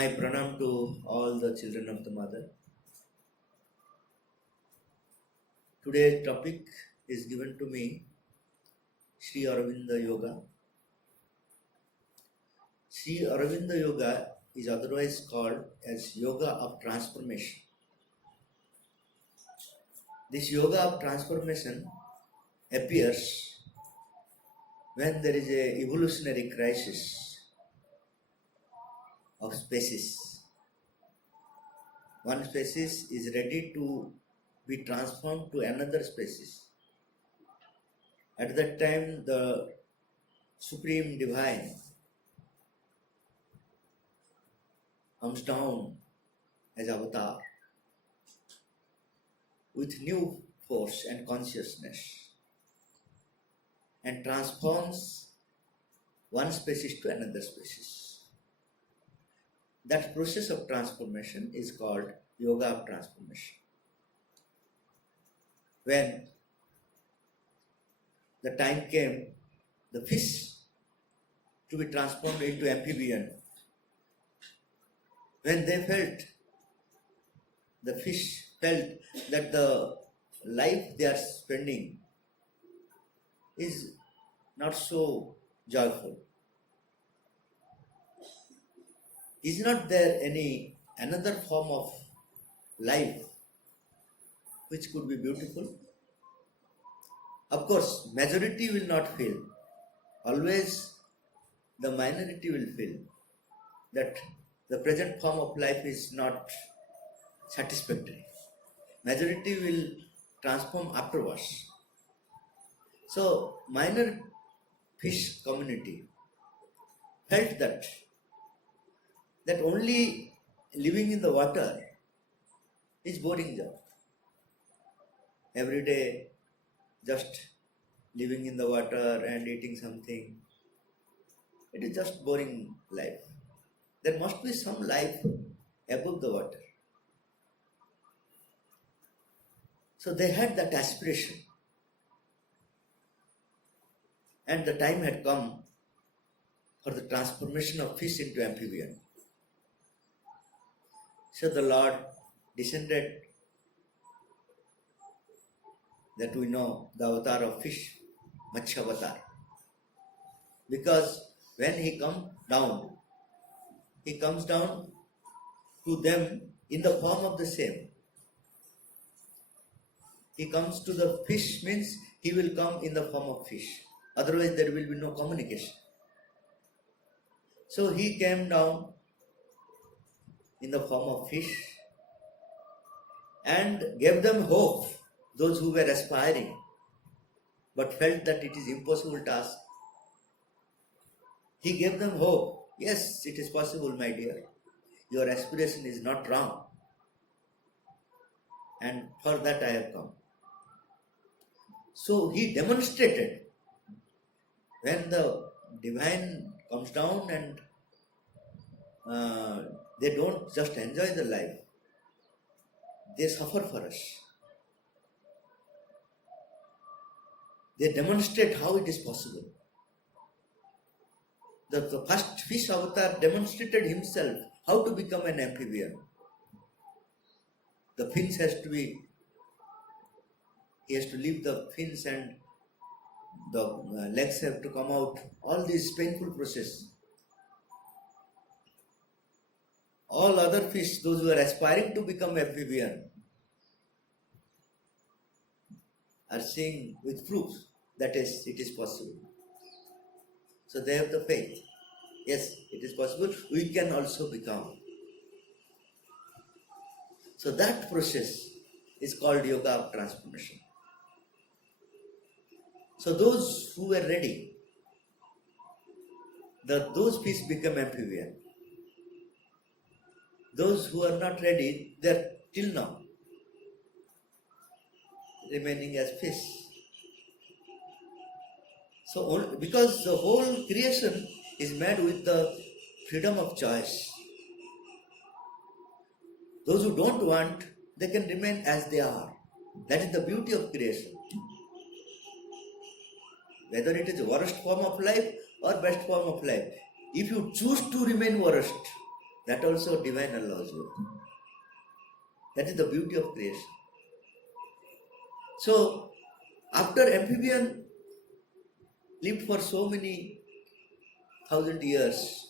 My pranam to all the children of the mother. Today's topic is given to me, Sri Aurobindo Yoga. Sri Aurobindo Yoga is otherwise called as Yoga of Transformation. This Yoga of Transformation appears when there is a evolutionary crisis of species. One species is ready to be transformed to another species. At that time, the Supreme Divine comes down as avatar with new force and consciousness and transforms one species to another species. That process of transformation is called Yoga of Transformation. When the time came, the fish to be transformed into amphibian, when they felt, the fish felt that the life they are spending is not so joyful. Is not there any another form of life which could be beautiful? Of course, majority will not feel. Always the minority will feel that the present form of life is not satisfactory. Majority will transform afterwards. So, minor fish community felt that only living in the water is boring job. Every day just living in the water and eating something, it is just boring life. There must be some life above the water. So they had that aspiration. And the time had come for the transformation of fish into amphibian. So the Lord descended, that we know, the avatar of fish, Matsya avatar. Because when he comes down to them in the form of the same. He comes to the fish means he will come in the form of fish. Otherwise there will be no communication. So he came down in the form of fish and gave them hope, those who were aspiring but felt that it is impossible task. He gave them hope. Yes, it is possible, my dear. Your aspiration is not wrong. And for that I have come. So he demonstrated, when the divine comes down and they don't just enjoy the life, they suffer for us. They demonstrate how it is possible. The first fish avatar demonstrated himself how to become an amphibian. The fins he has to leave the fins and the legs have to come out. All these painful process. All other fish, those who are aspiring to become amphibian, are seeing with proof that it is possible. So they have the faith. Yes, it is possible. We can also become. So that process is called Yoga of Transformation. So those who were ready, those fish become amphibian. Those who are not ready, they are till now remaining as fish. So because the whole creation is made with the freedom of choice. Those who don't want, they can remain as they are. That is the beauty of creation. Whether it is the worst form of life or best form of life. If you choose to remain worst, That also divine allows you. That is the beauty of creation. So, after amphibian lived for so many thousand years,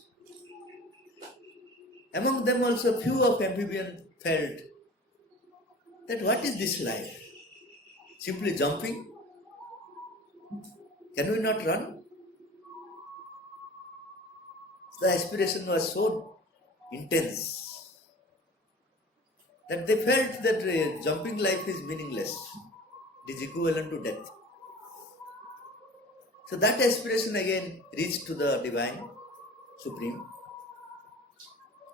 among them also few of amphibians felt that what is this life? Simply jumping? Can we not run? The aspiration was so intense that they felt that jumping life is meaningless. It is equivalent to death. So that aspiration again reached to the Divine Supreme.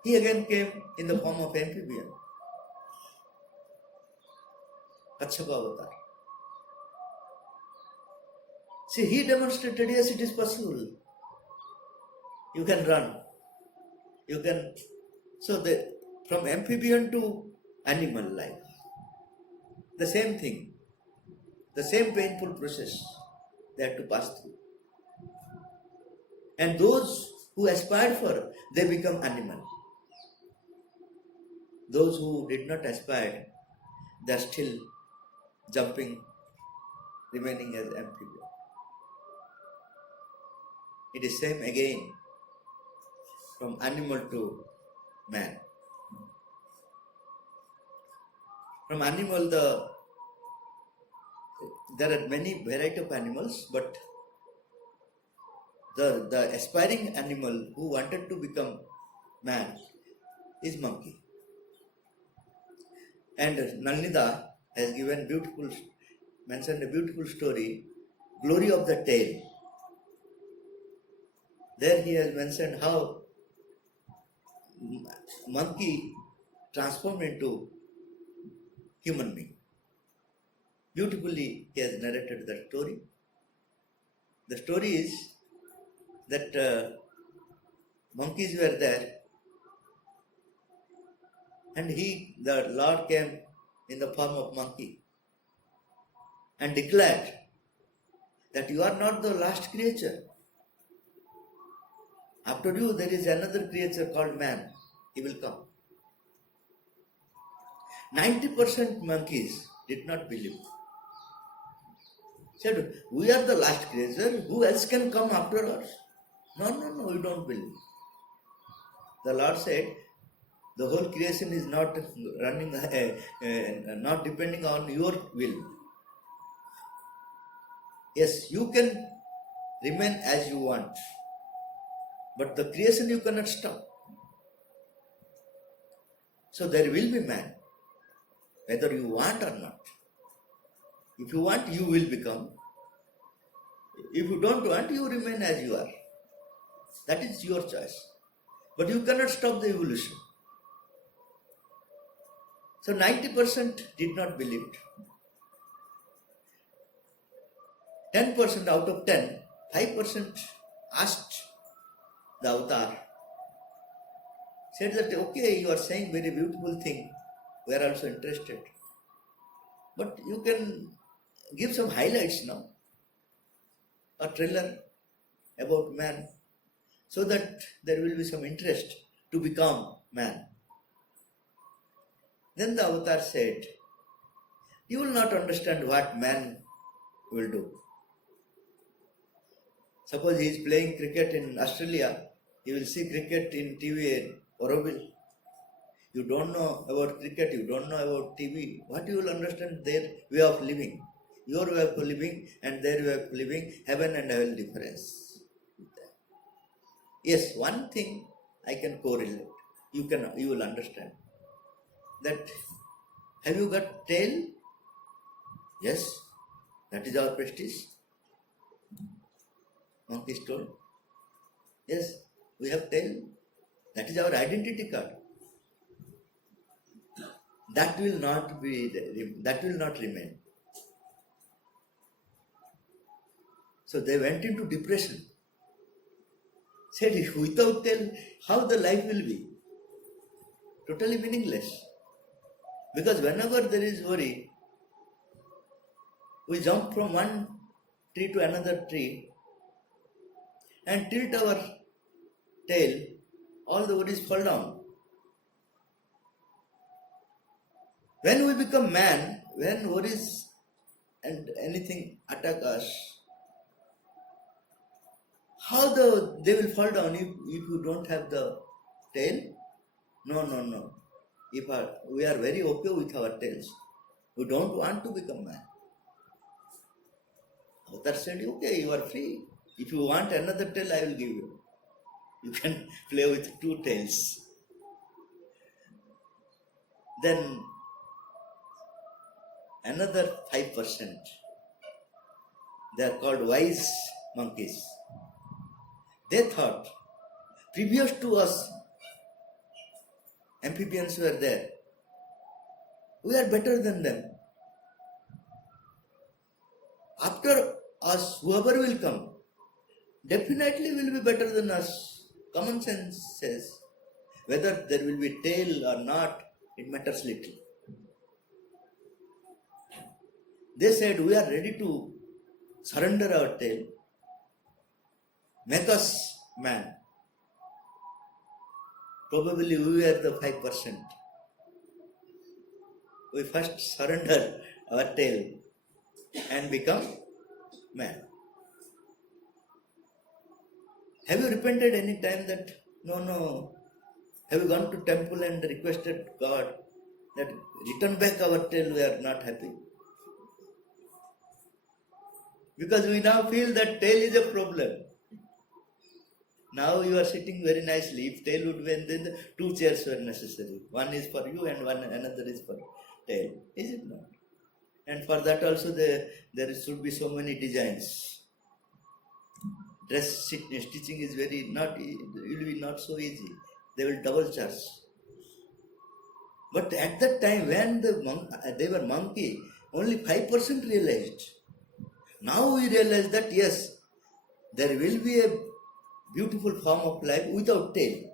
He again came in the form of amphibian, Pathachakra avatar. See, he demonstrated, yes, it is possible. You can run. You can. So, from amphibian to animal life, the same thing, the same painful process they had to pass through. And those who aspired for, they become animal. Those who did not aspire, they are still jumping, remaining as amphibian. It is same again from animal to man. From animal, there are many variety of animals, but the aspiring animal who wanted to become man is monkey. And Nalnida has mentioned a beautiful story, Glory of the Tail. There he has mentioned how monkey transformed into human being. Beautifully he has narrated that story. The story is that monkeys were there, and the Lord came in the form of monkey and declared that you are not the last creature. After you, there is another creature called man. He will come. 90% monkeys did not believe. Said, we are the last creature. Who else can come after us? No, we don't believe. The Lord said, the whole creation is not running, not depending on your will. Yes, you can remain as you want, but the creation you cannot stop. So there will be man, whether you want or not. If you want, you will become. If you don't want, you remain as you are. That is your choice. But you cannot stop the evolution. So 90% did not believe it. 10% out of 10, 5% asked the avatar, said that, okay, you are saying very beautiful thing, we are also interested. But you can give some highlights now, a trailer about man, so that there will be some interest to become man. Then the avatar said, you will not understand what man will do. Suppose he is playing cricket in Australia, you will see cricket in TV in Auroville. You don't know about cricket, you don't know about TV. What you will understand? Their way of living. Your way of living and their way of living, heaven and hell difference. Yes, one thing I can correlate. You will understand. That, have you got tail? Yes, that is our prestige. Monkey told, yes, we have tail. That is our identity card. That will not remain. So they went into depression. Said, if without tail, how the life will be? Totally meaningless. Because whenever there is worry, we jump from one tree to another tree and tilt our tail, all the worries fall down. When we become man, when worries and anything attack us, how they will fall down if you don't have the tail? No. We are very okay with our tails. We don't want to become man. Avatar said, okay, you are free. If you want another tail, I will give you. You can play with two tails. Then another 5%, they are called wise monkeys. They thought, previous to us, amphibians were there. We are better than them. After us, whoever will come, definitely will be better than us. Common sense says, whether there will be tail or not, it matters little. They said, we are ready to surrender our tail. Make us man. Probably we were the 5%. We first surrender our tail and become man. Have you repented any time that, no, have you gone to temple and requested God that return back our tail, we are not happy? Because we now feel that tail is a problem. Now you are sitting very nicely. If tail would be, then the two chairs were necessary. One is for you and another is for tail. Is it not? And for that also there should be so many designs. Dress stitching is it will be not so easy. They will double charge. But at that time when they were monkey, only 5% realized. Now we realize that yes, there will be a beautiful form of life without tail.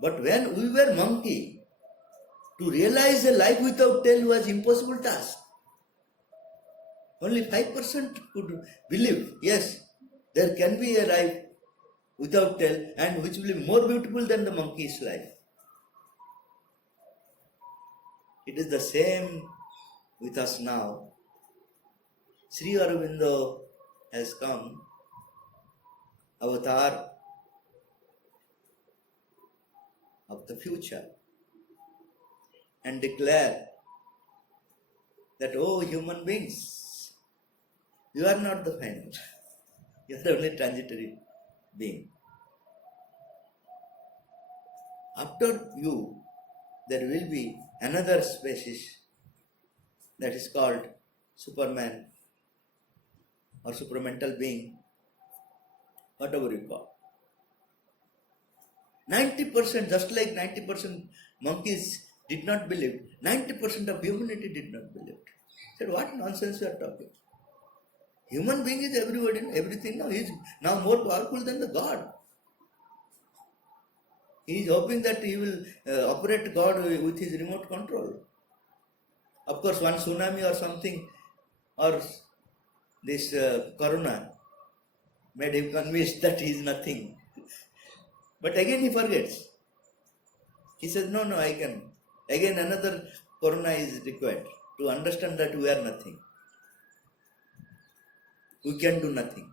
But when we were monkey, to realize a life without tail was impossible task. Only 5% could believe, yes, there can be a life without tail and which will be more beautiful than the monkey's life. It is the same with us now. Sri Aurobindo has come, avatar of the future, and declare that, oh human beings, you are not the final. You are only transitory being. After you, there will be another species that is called Superman or supramental being, whatever you call. 90%, just like 90% monkeys did not believe, 90% of humanity did not believe. Said, what nonsense you are talking? Human being is everybody, everything now. He is now more powerful than the God. He is hoping that he will operate God with his remote control. Of course, one tsunami or something, or this corona, made him convinced that he is nothing. But again he forgets. He says, no, I can. Again another corona is required to understand that we are nothing. We can do nothing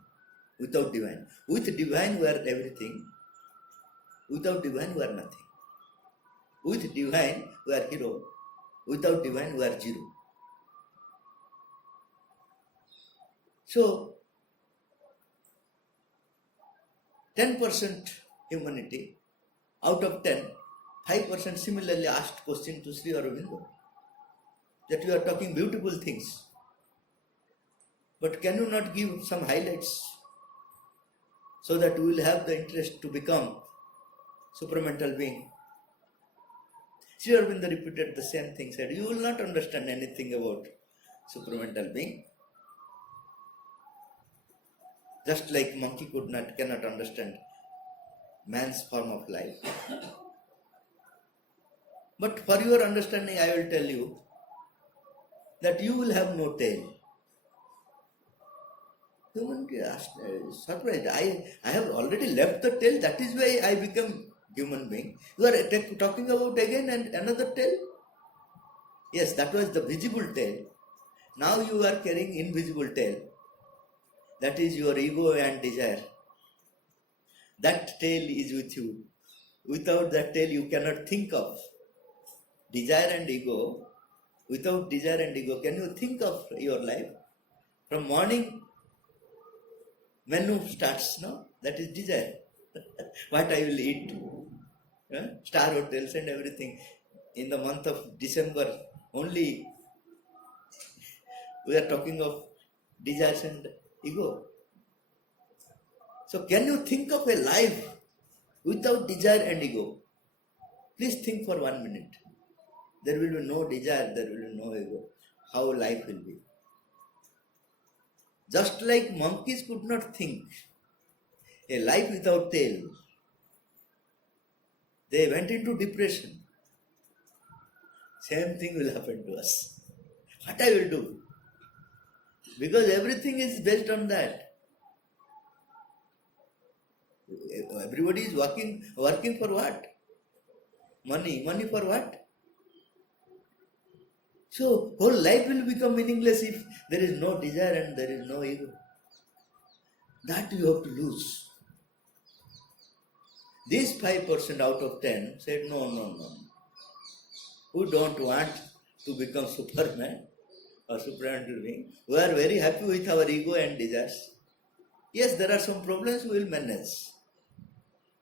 without divine. With divine we are everything. Without divine we are nothing. With divine we are hero. Without divine we are zero. So 10% humanity out of 10, 5% similarly asked question to Sri Aurobindo that you are talking beautiful things, but can you not give some highlights so that we will have the interest to become supramental being? Sri Aurobindo repeated the same thing, said, you will not understand anything about supramental being. Just like monkey cannot understand man's form of life. But for your understanding, I will tell you that you will have no tail. Human surprised. I have already left the tail. That is why I become human being. You are talking about again and another tail. Yes, that was the visible tail. Now you are carrying invisible tail. That is your ego and desire. That tail is with you. Without that tail, you cannot think of desire and ego. Without desire and ego, can you think of your life? From morning, menu starts, no? That is desire. What I will eat. Star hotels and everything. In the month of December, only we are talking of desires and ego. So can you think of a life without desire and ego? Please think for 1 minute. There will be no desire, there will be no ego. How life will be. Just like monkeys could not think a life without tail, they went into depression. Same thing will happen to us. What I will do? Because everything is based on that. Everybody is working for what? Money. Money for what? So whole life will become meaningless if there is no desire and there is no ego. That you have to lose. These 5% out of 10 said no. Who don't want to become Superman or supernatural being? We are very happy with our ego and desires. Yes, there are some problems we will manage.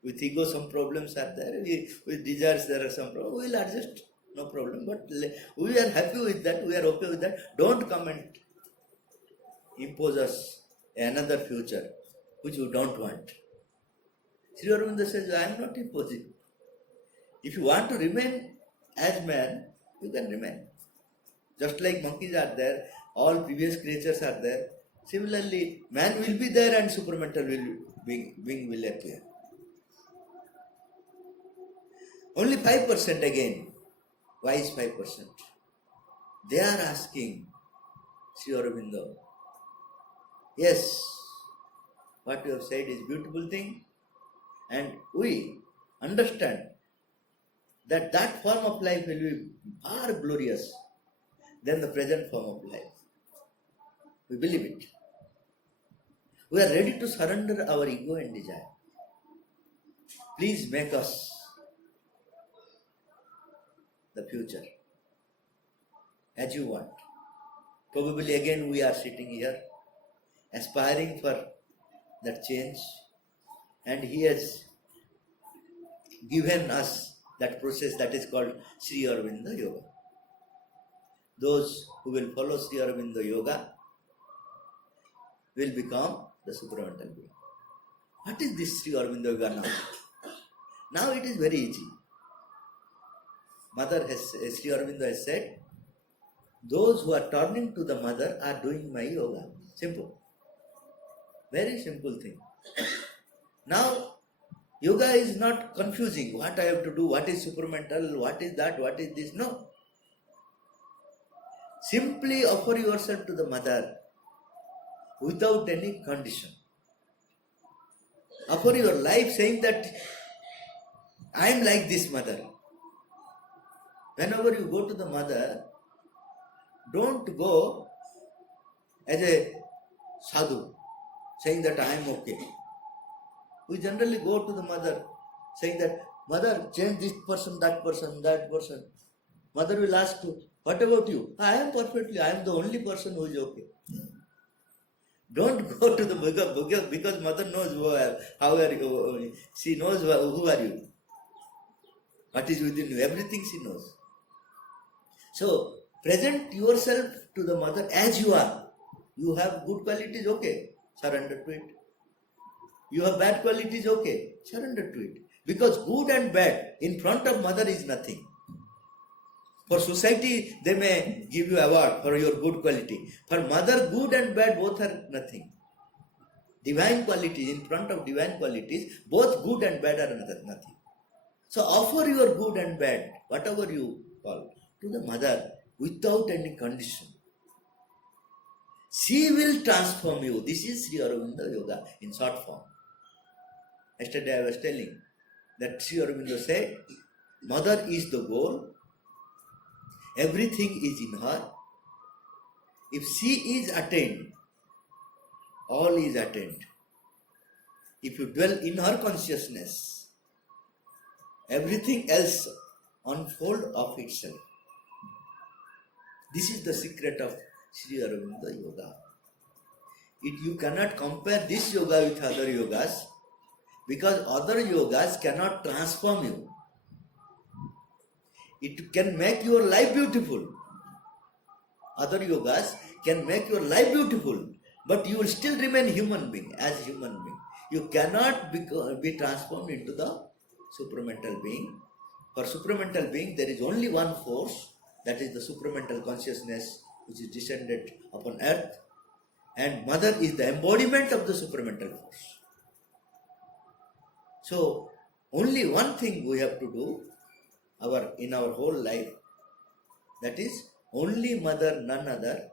With ego, some problems are there. With desires, there are some problems. We will adjust, no problem. But we are happy with that. We are okay with that. Don't come and impose us another future which you don't want. Sri Aurobindo says, I am not imposing. If you want to remain as man, you can remain. Just like monkeys are there, all previous creatures are there. Similarly, man will be there and supramental being will appear. Only 5% again. Why is 5%? They are asking Sri Aurobindo, yes, what you have said is beautiful thing, and we understand that form of life will be far glorious than the present form of life. We believe it. We are ready to surrender our ego and desire. Please make us the future as you want. Probably again we are sitting here aspiring for that change, and he has given us that process that is called Sri Aurobindo Yoga. Those who will follow Sri Aurobindo Yoga will become the supramental being. What is this Sri Aurobindo Yoga now? Now it is very easy. Sri Aurobindo has said, those who are turning to the mother are doing my yoga. Simple. Very simple thing. Now, yoga is not confusing. What I have to do, what is supramental, what is that, what is this. No. Simply offer yourself to the mother without any condition. Offer your life saying that I am like this mother. Whenever you go to the mother, don't go as a sadhu, saying that I am okay. We generally go to the mother, saying that, mother, change this person, that person, that person. Mother will ask you, what about you? I am I am the only person who is okay. Don't go to the because mother knows how are you. She knows who are you. What is within you. Everything she knows. So, present yourself to the mother as you are. You have good qualities, okay, surrender to it. You have bad qualities, okay, surrender to it. Because good and bad in front of mother is nothing. For society, they may give you award for your good quality. For mother, good and bad both are nothing. Divine qualities, in front of divine qualities, both good and bad are nothing. So offer your good and bad, whatever you call, to the mother without any condition. She will transform you. This is Sri Aurobindo Yoga in short form. Yesterday I was telling that Sri Aurobindo said, mother is the goal Everything is in her. If she is attained, all is attained. If you dwell in her consciousness, everything else unfold of itself. This is the secret of Sri Aurobindo Yoga. You cannot compare this yoga with other yogas, because other yogas cannot transform you. It can make your life beautiful. Other yogas can make your life beautiful, but you will still remain human being, as human being. You cannot be transformed into the supramental being. For supramental being, there is only one force, that is the supramental consciousness which is descended upon earth, and Mother is the embodiment of the supramental force. So, only one thing we have to do in our whole life, that is only Mother, none other,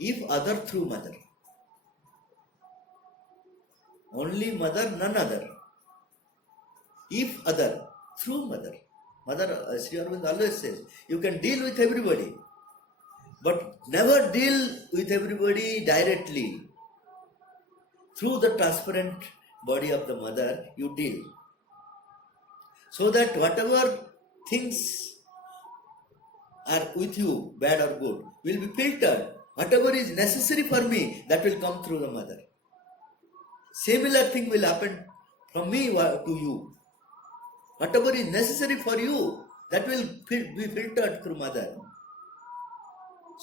if other through Mother. Only Mother, none other, if other through Mother. Mother, Sri Aurobindo always says, you can deal with everybody, but never deal with everybody directly. Through the transparent body of the Mother, you deal. So that whatever things are with you, bad or good, will be filtered. Whatever is necessary for me, that will come through the Mother. Similar thing will happen from me to you. Whatever is necessary for you, that will be filtered through Mother.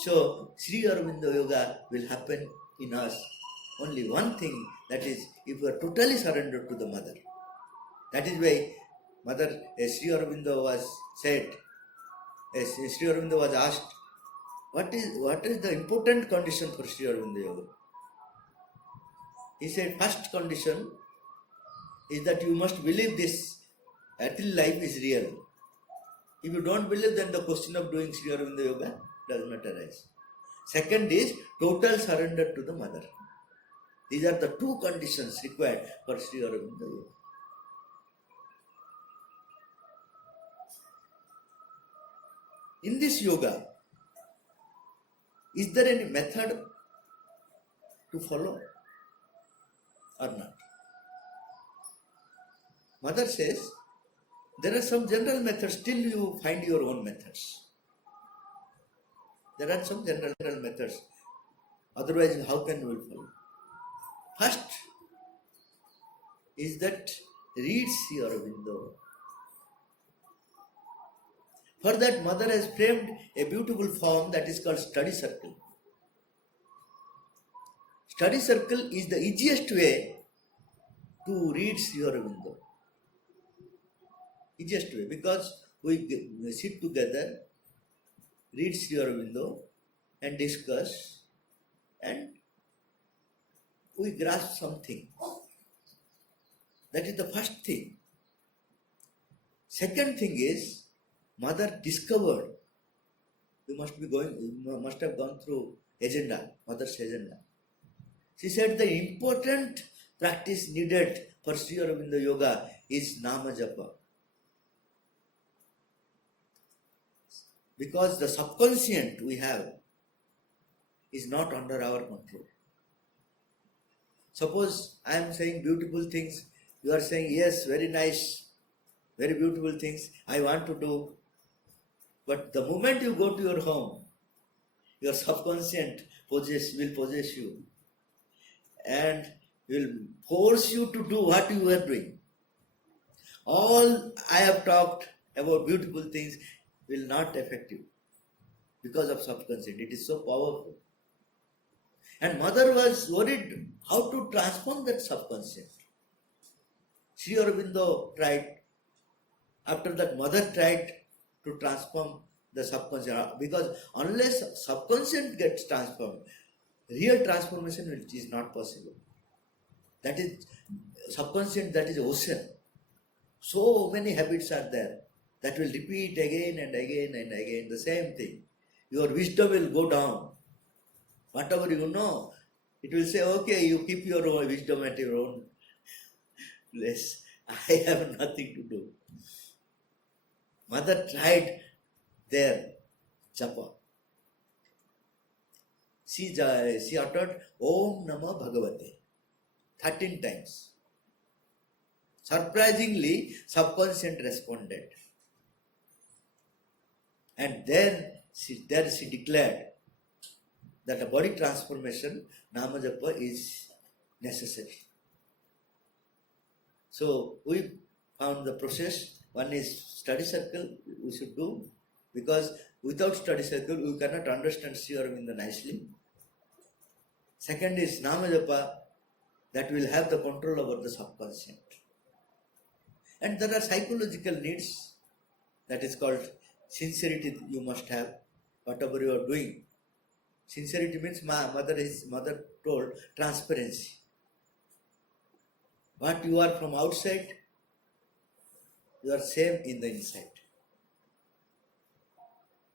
So, Sri Aurobindo Yoga will happen in us. Only one thing, that is, if we are totally surrendered to the Mother. That is why Mother, Sri Aurobindo was said, Sri Aurobindo was asked, what is the important condition for Sri Aurobindo Yoga? He said, first condition is that you must believe this earthly life is real. If you don't believe, then the question of doing Sri Aurobindo Yoga does not arise. Second is total surrender to the Mother. These are the two conditions required for Sri Aurobindo Yoga. In this yoga, is there any method to follow or not? Mother says, there are some general methods, still you find your own methods. There are some general methods, otherwise how can you follow? First is that read Sri Aurobindo. For that, Mother has framed a beautiful form that is called study circle. Study circle is the easiest way to read Sri Aurobindo. Easiest way, because we sit together, read Sri Aurobindo and discuss, and we grasp something. That is the first thing. Second thing is, Mother discovered, you must have gone through agenda, Mother's agenda. She said the important practice needed for Sri Aurobindo Yoga is Nama Japa. Because the subconscient we have is not under our control. Suppose I am saying beautiful things, you are saying, yes, very nice, very beautiful things, I want to do. But the moment you go to your home, your subconscient will possess you and will force you to do what you are doing. All I have talked about beautiful things will not affect you because of subconscient. It is so powerful. And Mother was worried how to transform that subconscient. Sri Aurobindo tried. After that, Mother tried to transform the subconscient, because unless subconscient gets transformed, real transformation is not possible. That is subconscient, that is ocean. So many habits are there that will repeat again and again and again the same thing. Your wisdom will go down. Whatever you know, it will say, okay, you keep your own wisdom at your own place. I have nothing to do. Mother tried there japa. She uttered Om Namah Bhagavate 13 times. Surprisingly, subconscious responded. And then she declared that a body transformation, Nama Japa, is necessary. So we found the process. One is study circle we should do, because without study circle we cannot understand Sri Aurobindo nicely. Second is Nama Japa, that will have the control over the subconscious. And there are psychological needs, that is called sincerity you must have, whatever you are doing. Sincerity means mother told transparency. What you are from outside, you are same in the inside.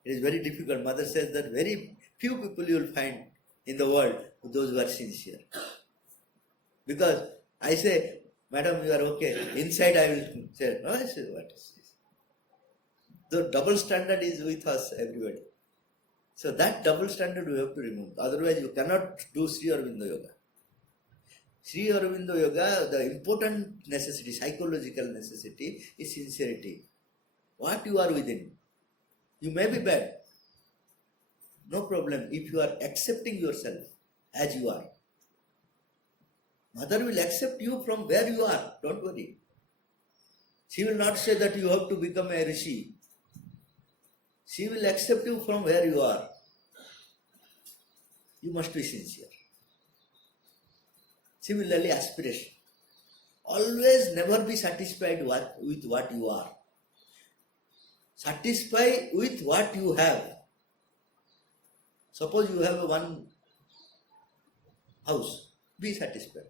It is very difficult. Mother says that very few people you will find in the world, those who are sincere. Because I say, madam, you are okay. Inside I will say, no, I say, what is this? The double standard is with us, everybody. So that double standard we have to remove. Otherwise you cannot do Sri Aurobindo Yoga. Sri Aurobindo Yoga, the important necessity, psychological necessity, is sincerity. What you are within. You may be bad. No problem if you are accepting yourself as you are. Mother will accept you from where you are. Don't worry. She will not say that you have to become a rishi. She will accept you from where you are. You must be sincere. Similarly, aspiration. Always never be satisfied with what you are. Satisfy with what you have. Suppose you have one house, be satisfied.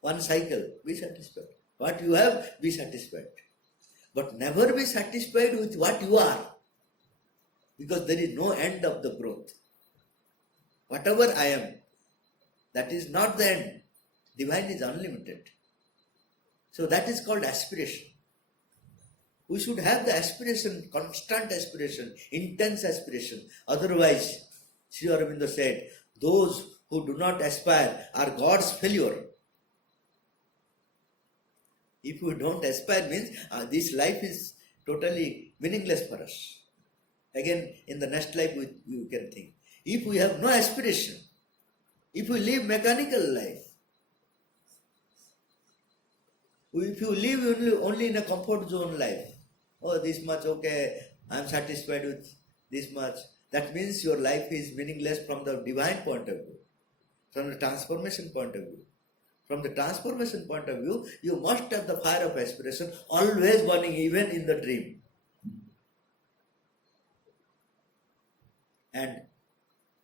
One cycle, be satisfied. What you have, be satisfied. But never be satisfied with what you are, because there is no end of the growth. Whatever I am, that is not the end. Divine is unlimited. So that is called aspiration. We should have the aspiration, constant aspiration, intense aspiration. Otherwise, Sri Aurobindo said, those who do not aspire are God's failure. If we don't aspire, means this life is totally meaningless for us. Again, in the next life you can think. If we have no aspiration, if we live mechanical life, if you live only in a comfort zone life, oh, this much, okay, I am satisfied with this much, that means your life is meaningless from the divine point of view, from the transformation point of view. From the transformation point of view, you must have the fire of aspiration always burning, even in the dream. And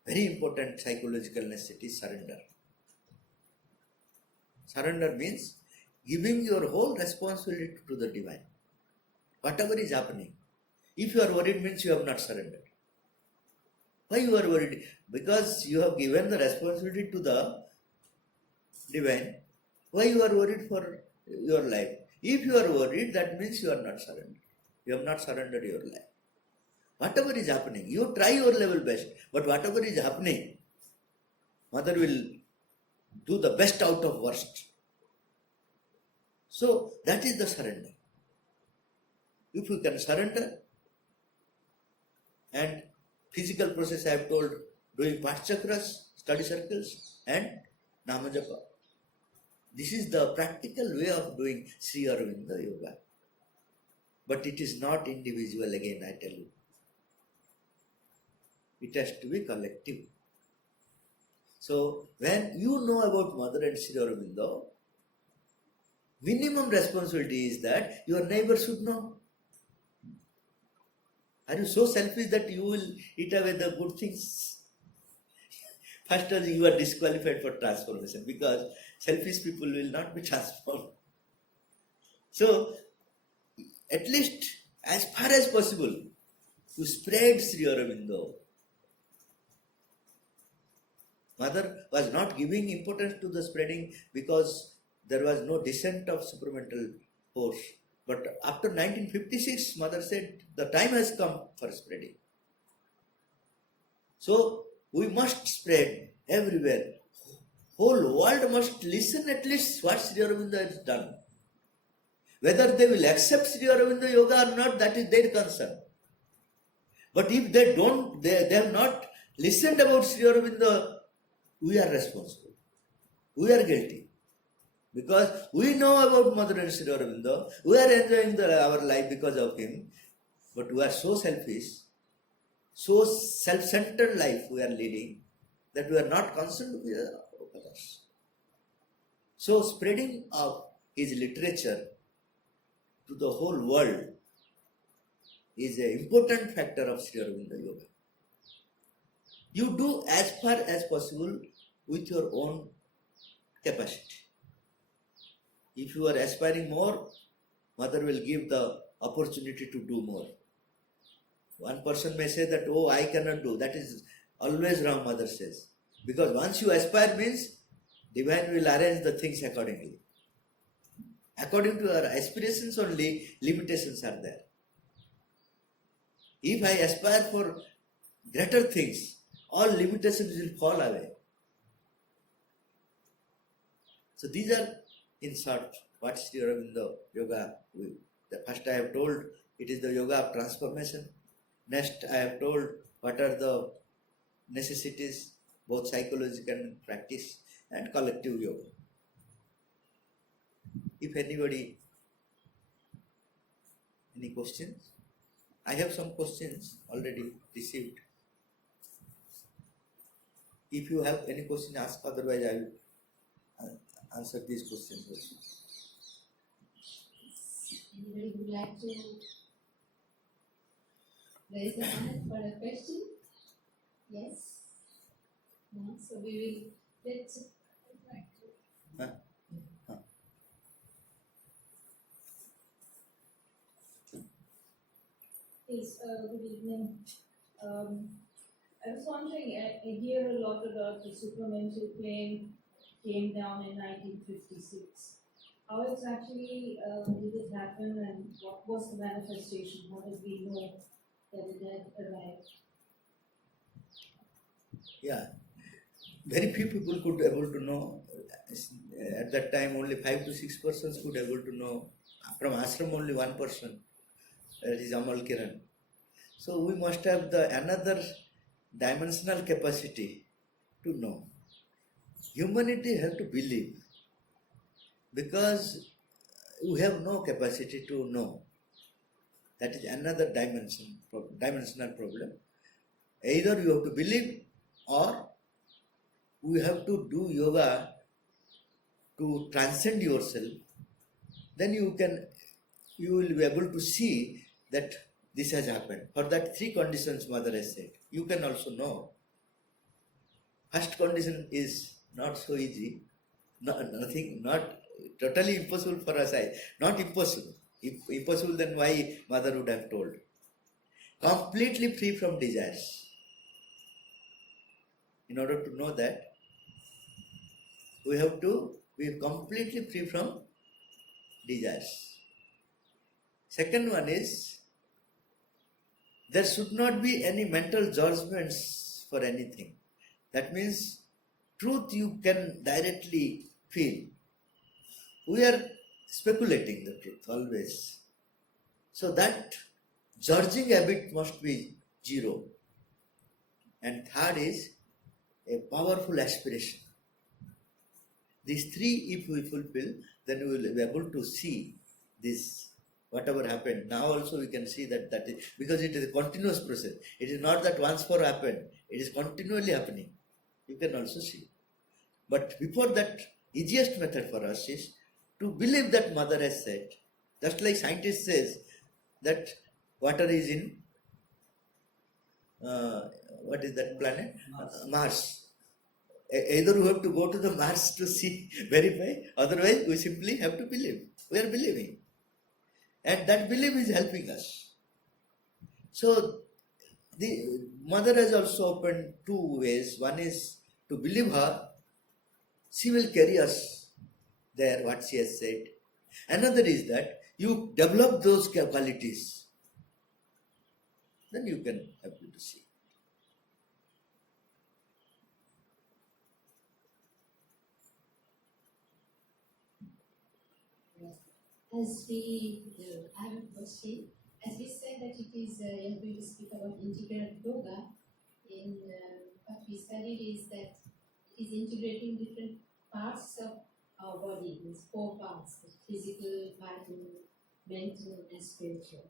very important psychological necessity is surrender. Surrender means giving your whole responsibility to the divine. Whatever is happening. If you are worried, means you have not surrendered. Why you are worried? Because you have given the responsibility to the divine. Why you are worried for your life? If you are worried, that means you are not surrendered. You have not surrendered your life. Whatever is happening, you try your level best, but whatever is happening, Mother will do the best out of worst. So that is the surrender. If you can surrender, and physical process I have told, doing Pathachakras, study circles, and Nama Japa. This is the practical way of doing Sri Aurobindo Yoga. But it is not individual, again I tell you. It has to be collective. So when you know about Mother and Sri Aurobindo, minimum responsibility is that your neighbor should know. Are you so selfish that you will eat away the good things? First of all, you are disqualified for transformation, because selfish people will not be transformed. So, at least as far as possible, to spread Sri Aurobindo. Mother was not giving importance to the spreading because there was no descent of supramental force. But after 1956, Mother said, the time has come for spreading. So we must spread everywhere. Whole world must listen at least what Sri Aurobindo has done. Whether they will accept Sri Aurobindo yoga or not, that is their concern. But if they don't, they have not listened about Sri Aurobindo, we are responsible. We are guilty. Because we know about Mother and Sri Aurobindo, we are enjoying our life because of him, but we are so selfish, so self-centered life we are leading that we are not concerned with others. So spreading of his literature to the whole world is an important factor of Sri Aurobindo Yoga. You do as far as possible with your own capacity. If you are aspiring more, Mother will give the opportunity to do more. One person may say that, oh, I cannot do. That is always wrong, Mother says. Because once you aspire means, Divine will arrange the things accordingly. According to our aspirations only, limitations are there. If I aspire for greater things, all limitations will fall away. So these are, in short, what Sri Aurobindo Yoga will. The first I have told, it is the yoga of transformation. Next I have told what are the necessities, both psychological and practice, and collective yoga. If anybody, any questions? I have some questions already received. If you have any question, ask, otherwise I will answer these questions also. Anybody would like to raise a hand for a question? Yes? No? So we will let's Yes, good evening. I was wondering, I hear a lot about the supramental plane came down in 1956. How exactly did it happen, and what was the manifestation? How did we know that it had arrived? Yeah, very few people could able to know. At that time, only 5 to 6 persons could able to know. From ashram, only one person, that is Amal Kiran. So we must have the another dimensional capacity to know. Humanity have to believe, because we have no capacity to know. That is another dimensional problem. Either you have to believe, or we have to do yoga to transcend yourself. Then you will be able to see that this has happened. For that 3 conditions Mother has said. You can also know. First condition is not so easy. Nothing, not totally impossible for us. Not impossible. If impossible, then why Mother would have told? Completely free from desires. In order to know that, we have to be completely free from desires. Second one is, there should not be any mental judgments for anything. That means truth you can directly feel. We are speculating the truth always. So that judging habit must be zero. And third is a powerful aspiration. These 3 if we fulfill, then we will be able to see this. Whatever happened, now also we can see that is, because it is a continuous process. It is not that once for happened, it is continually happening. You can also see. But before that, easiest method for us is to believe that Mother has said, just like scientist says that water is in, what is that planet? Mars. Either we have to go to the Mars to see, verify, otherwise we simply have to believe. We are believing. And that belief is helping us. So, the Mother has also opened 2 ways. One is to believe her. She will carry us there, what she has said. Another is that you develop those qualities. Then you can able to see. As we, I have a question. As we said that it is, you're going to speak about integral yoga. In what we studied is that it is integrating different parts of our body. There's 4 parts: physical, vital, mental, and spiritual.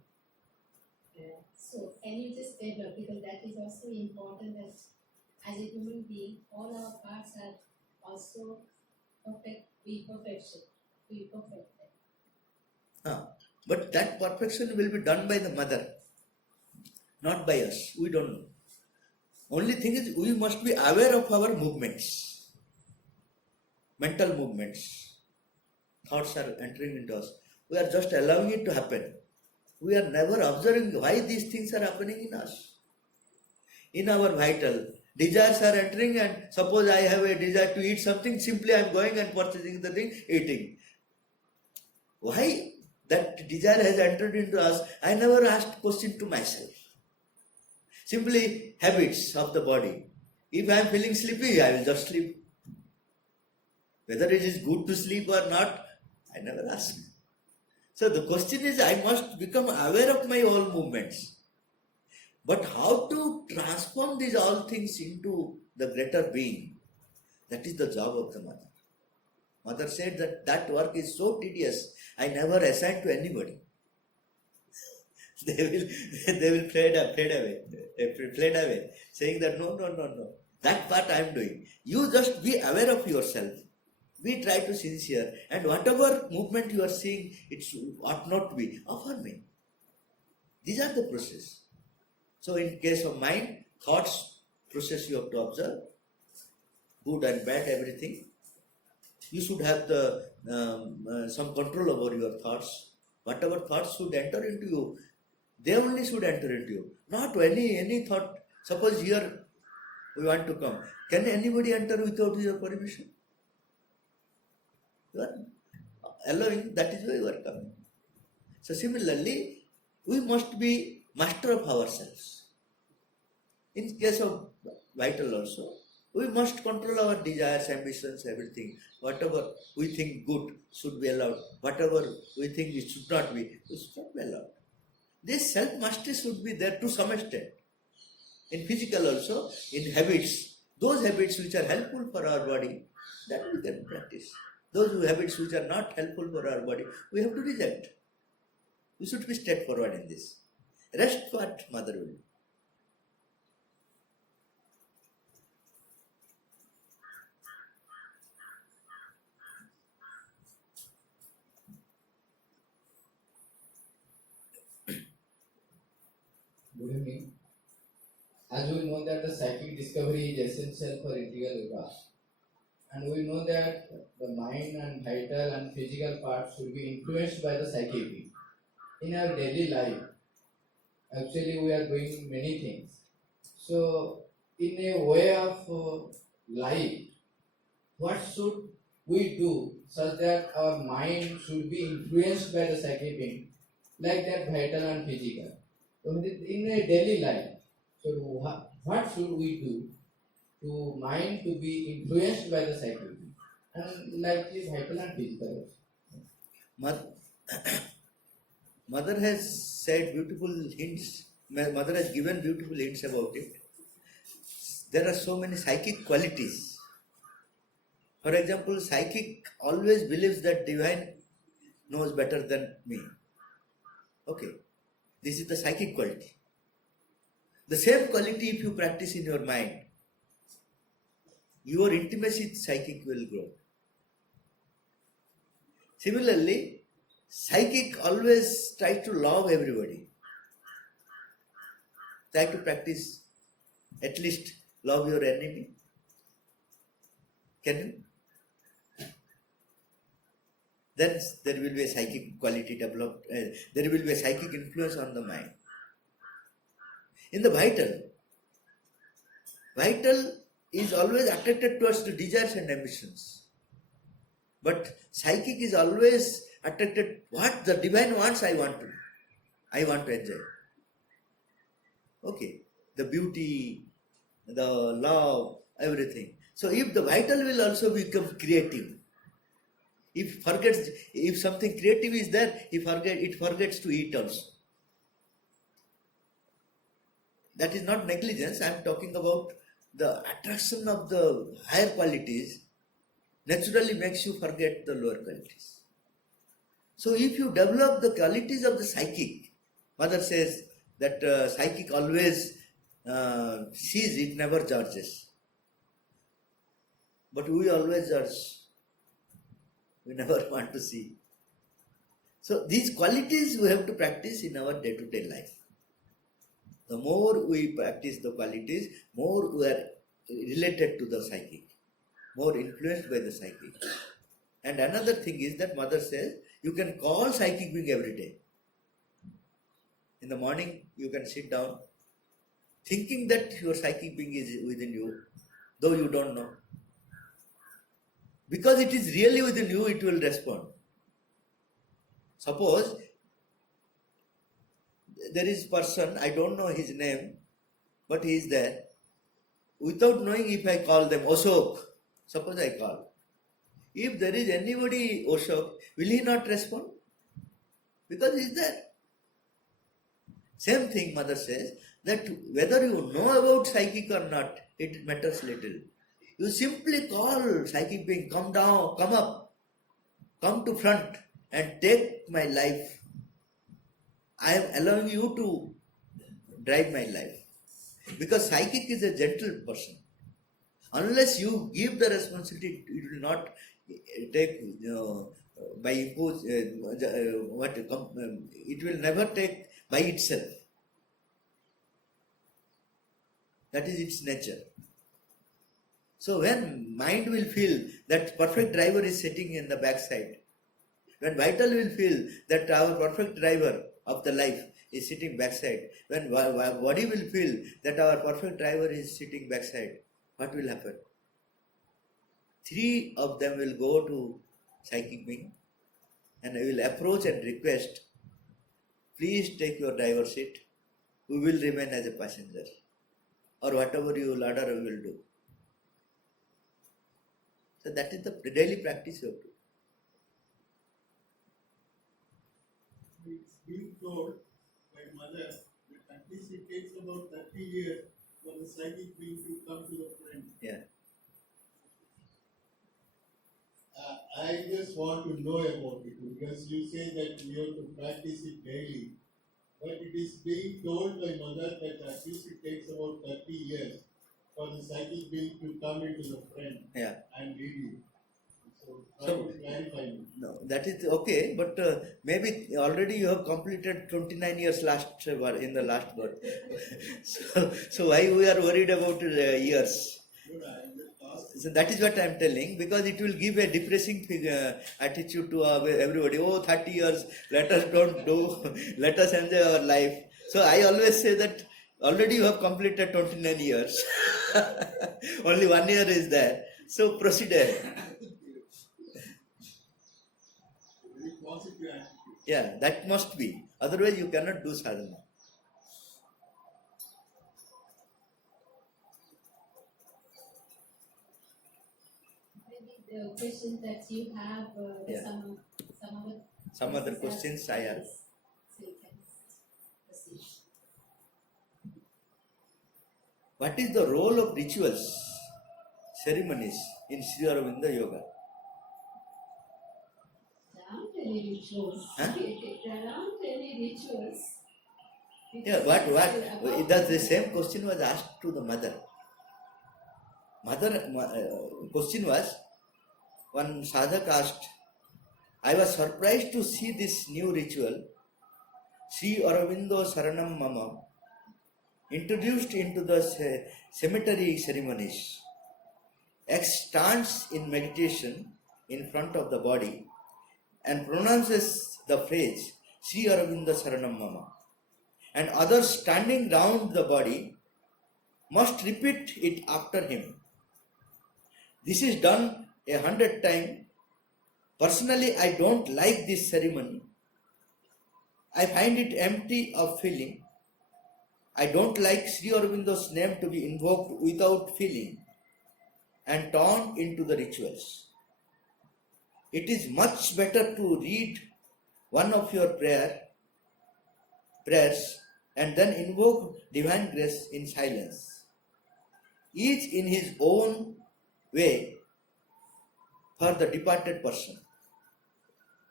So can you just develop, because that is also important, that as a human being, all our parts are also perfect, we perfection, we perfect them. But that perfection will be done by the mother, not by us. We don't know. Only thing is, we must be aware of our movements, mental movements. Thoughts are entering into us. We are just allowing it to happen. We are never observing why these things are happening in us. In our vital, desires are entering, and suppose I have a desire to eat something, simply I am going and purchasing the thing, eating. Why that desire has entered into us, I never asked question to myself. Simply habits of the body. If I am feeling sleepy, I will just sleep. Whether it is good to sleep or not, I never ask. So the question is, I must become aware of my all movements. But how to transform these all things into the greater being? That is the job of the mother. Mother said that work is so tedious, I never assign to anybody. they will fade away, saying that no. That part I am doing. You just be aware of yourself. We try to sincere, and whatever movement you are seeing, it ought not be. Offer me. These are the process. So in case of mind, thoughts, process you have to observe. Good and bad, everything. You should have some control over your thoughts. Whatever thoughts should enter into you, they only should enter into you. Not any thought. Suppose here we want to come. Can anybody enter without your permission? You are allowing, that is why you are coming. So similarly, we must be master of ourselves. In case of vital also, we must control our desires, ambitions, everything. Whatever we think good should be allowed. Whatever we think it should not be, it should not be allowed. This self-mastery should be there to some extent. In physical also, in habits, those habits which are helpful for our body, that we can practice. Those habits which are not helpful for our body, we have to reject. We should be straightforward in this. Rest what mother will do. Good evening. As we know that the psychic discovery is essential for integral yoga, and we know that the mind and vital and physical parts should be influenced by the psychic. In our daily life, actually we are doing many things. So, in a way of life, what should we do such that our mind should be influenced by the psychic being, like that vital and physical? So in a daily life, so what should we do to mind to be influenced by the psychic being, and like the vital and physical? Mother has said beautiful hints. Mother has given beautiful hints about it. There are so many psychic qualities. For example, psychic always believes that divine knows better than me. Okay, this is the psychic quality. The same quality if you practice in your mind, your intimacy with psychic will grow. Similarly, psychic always tries to love everybody. Try to practice, at least love your enemy. Can you? Then there will be a psychic quality developed, there will be a psychic influence on the mind. In the vital is always attracted towards the desires and ambitions. But psychic is always attracted, what the divine wants, I want to enjoy. Okay, the beauty, the love, everything. So if the vital will also become creative, If something creative is there, it forgets to eat also. That is not negligence. I am talking about the attraction of the higher qualities naturally makes you forget the lower qualities. So if you develop the qualities of the psychic, mother says that psychic always sees, it never judges. But we always judge. We never want to see. So these qualities we have to practice in our day-to-day life. The more we practice the qualities, more we are related to the psychic, more influenced by the psychic. And another thing is that mother says, you can call psychic being every day. In the morning, you can sit down, thinking that your psychic being is within you, though you don't know. Because it is really within you, it will respond. Suppose there is person, I don't know his name, but he is there. Without knowing, if I call them Ashok, suppose I call. If there is anybody Ashok, will he not respond? Because he is there. Same thing mother says, that whether you know about psychic or not, it matters little. You simply call psychic being, come down, come up, come to front and take my life. I am allowing you to drive my life. Because psychic is a gentle person. Unless you give the responsibility, it will not take, by impose, it will never take by itself. That is its nature. So when mind will feel that perfect driver is sitting in the backside, when vital will feel that our perfect driver of the life is sitting backside, when body will feel that our perfect driver is sitting backside, what will happen? Three of them will go to psychic being and I will approach and request, please take your driver seat, we will remain as a passenger, or whatever you will order we will do. So that is the daily practice you have to. It's being told by mother that at least it takes about 30 years for the psychic being to come to the friend. Yeah. I just want to know about it because you say that we have to practice it daily. But it is being told by mother that at least it takes about 30 years for the psychic being to come into the friend and lead you. So try to clarify me. No, that is okay, but maybe already you have completed 29 years in the last birth. so why we are worried about years? So that is what I am telling, because it will give a depressing attitude to everybody. Oh, 30 years, let us don't do, let us enjoy our life. So I always say that already you have completed 29 years. Only 1 year is there. So proceed ahead. Yeah, that must be. Otherwise you cannot do sadhana. The questions that you have, some other questions I have. So you can proceed. What is the role of rituals, ceremonies in Sri Aurobindo Yoga? There aren't any rituals. Huh? There aren't any rituals. Yeah, what? The same question was asked to the mother. Question was, one sadhak asked, I was surprised to see this new ritual, Sri Aurobindo Saranam Mama, introduced into the cemetery ceremonies. X stands in meditation in front of the body and pronounces the phrase Sri Aurobindo Saranam Mama, and others standing round the body must repeat it after him. This is done 100 times. Personally, I don't like this ceremony. I find it empty of feeling. I don't like Sri Aurobindo's name to be invoked without feeling and torn into the rituals. it is much better to read one of your prayers and then invoke divine grace in silence, each in his own way for the departed person,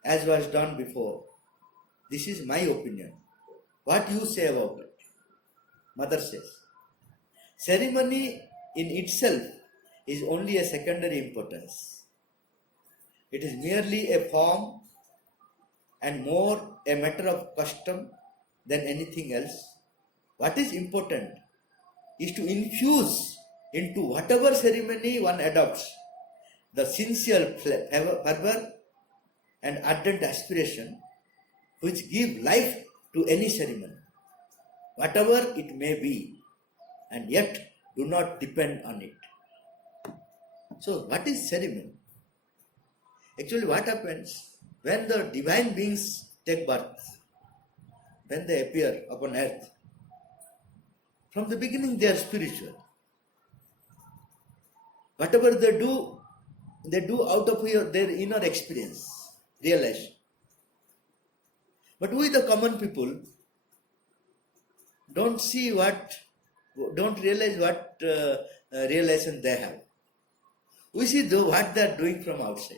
as was done before. This is my opinion. What you say about it? Mother says, ceremony in itself is only a secondary importance. It is merely a form and more a matter of custom than anything else. What is important is to infuse into whatever ceremony one adopts the sincere fervor and ardent aspiration which give life to any ceremony, whatever it may be, and yet do not depend on it. So, what is ceremony? Actually, what happens when the divine beings take birth, when they appear upon earth? From the beginning, they are spiritual. Whatever they do out of their inner experience, realization. But we, the common people, don't realize what realization they have. We see what they are doing from outside.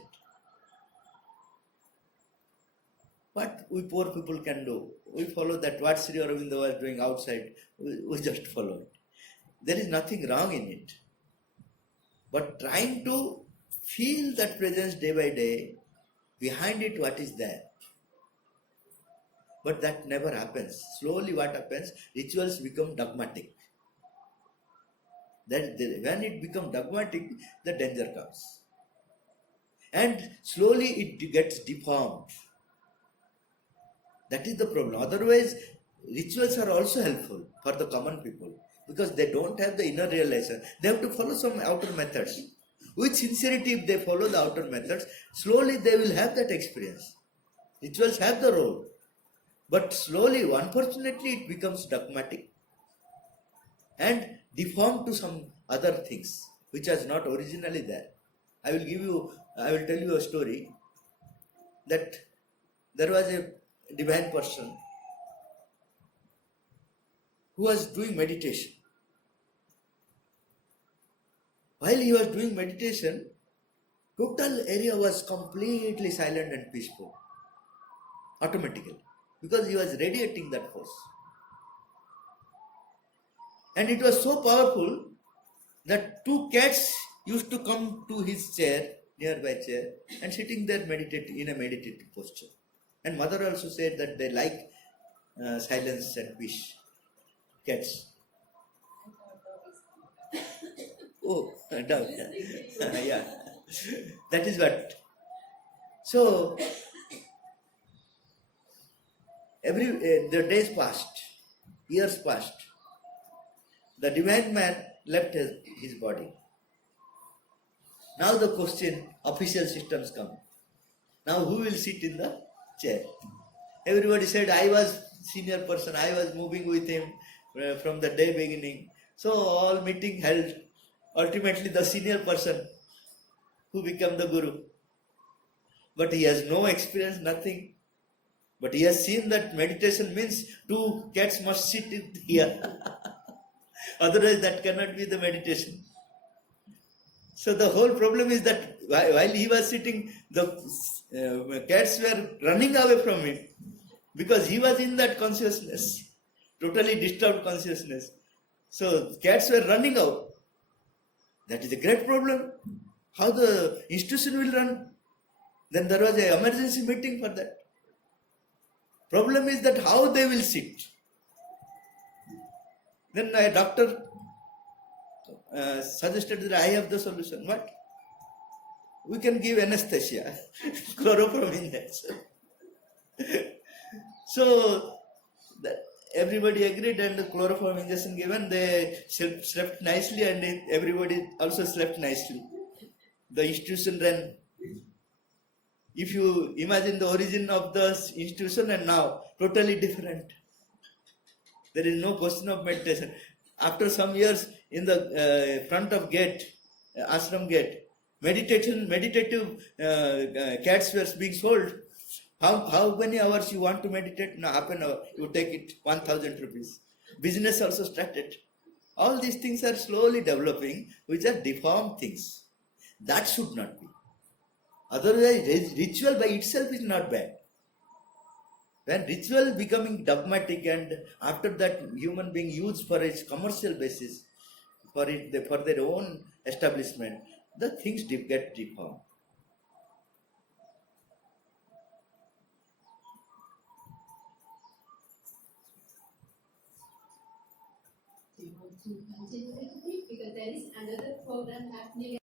What we poor people can do, we follow that what Sri Aurobindo was doing outside, we just follow it. There is nothing wrong in it. But trying to feel that presence day by day, behind it what is there. But that never happens. Slowly what happens, rituals become dogmatic. When it becomes dogmatic, the danger comes. And slowly it gets deformed. That is the problem. Otherwise, rituals are also helpful for the common people because they don't have the inner realization. They have to follow some outer methods. With sincerity, if they follow the outer methods, slowly they will have that experience. Rituals have the role. But slowly, unfortunately, it becomes dogmatic and deformed to some other things which was not originally there. I will tell you a story that there was a divine person who was doing meditation. While he was doing meditation, total area was completely silent and peaceful, automatically, because he was radiating that force. And it was so powerful that two cats used to come to his nearby chair, and sitting there in a meditative posture. And mother also said that they like silence and peace. Cats. Oh, dove. Yeah. That is what. So, the days passed, years passed. The divine man left his body. Now the question, official systems come. Now who will sit in the chair? Everybody said, I was senior person, I was moving with him from the day beginning. So all meeting held. Ultimately the senior person who became the guru. But he has no experience, nothing. But he has seen that meditation means two cats must sit here. Otherwise that cannot be the meditation. So the whole problem is that while he was sitting, the cats were running away from him because he was in that consciousness, totally disturbed consciousness. So cats were running out. That is a great problem. How the institution will run? Then there was an emergency meeting for that. Problem is that how they will sit. Then a doctor suggested that I have the solution. What? We can give anesthesia, chloroform injection. So everybody agreed and the chloroform injection given. They slept nicely and everybody also slept nicely. The institution ran. If you imagine the origin of the institution and now, totally different. There is no question of meditation. After some years, in the front of gate, ashram gate, meditative cats were being sold. How many hours you want to meditate? No, half an hour. You take it, 1,000 rupees. Business also started. All these things are slowly developing, which are deformed things. That should not be. Otherwise, ritual by itself is not bad. When ritual becoming dogmatic and after that human being used for its commercial basis, for their own establishment, the things get deformed. Do you want to continue with me? Because there is another program happening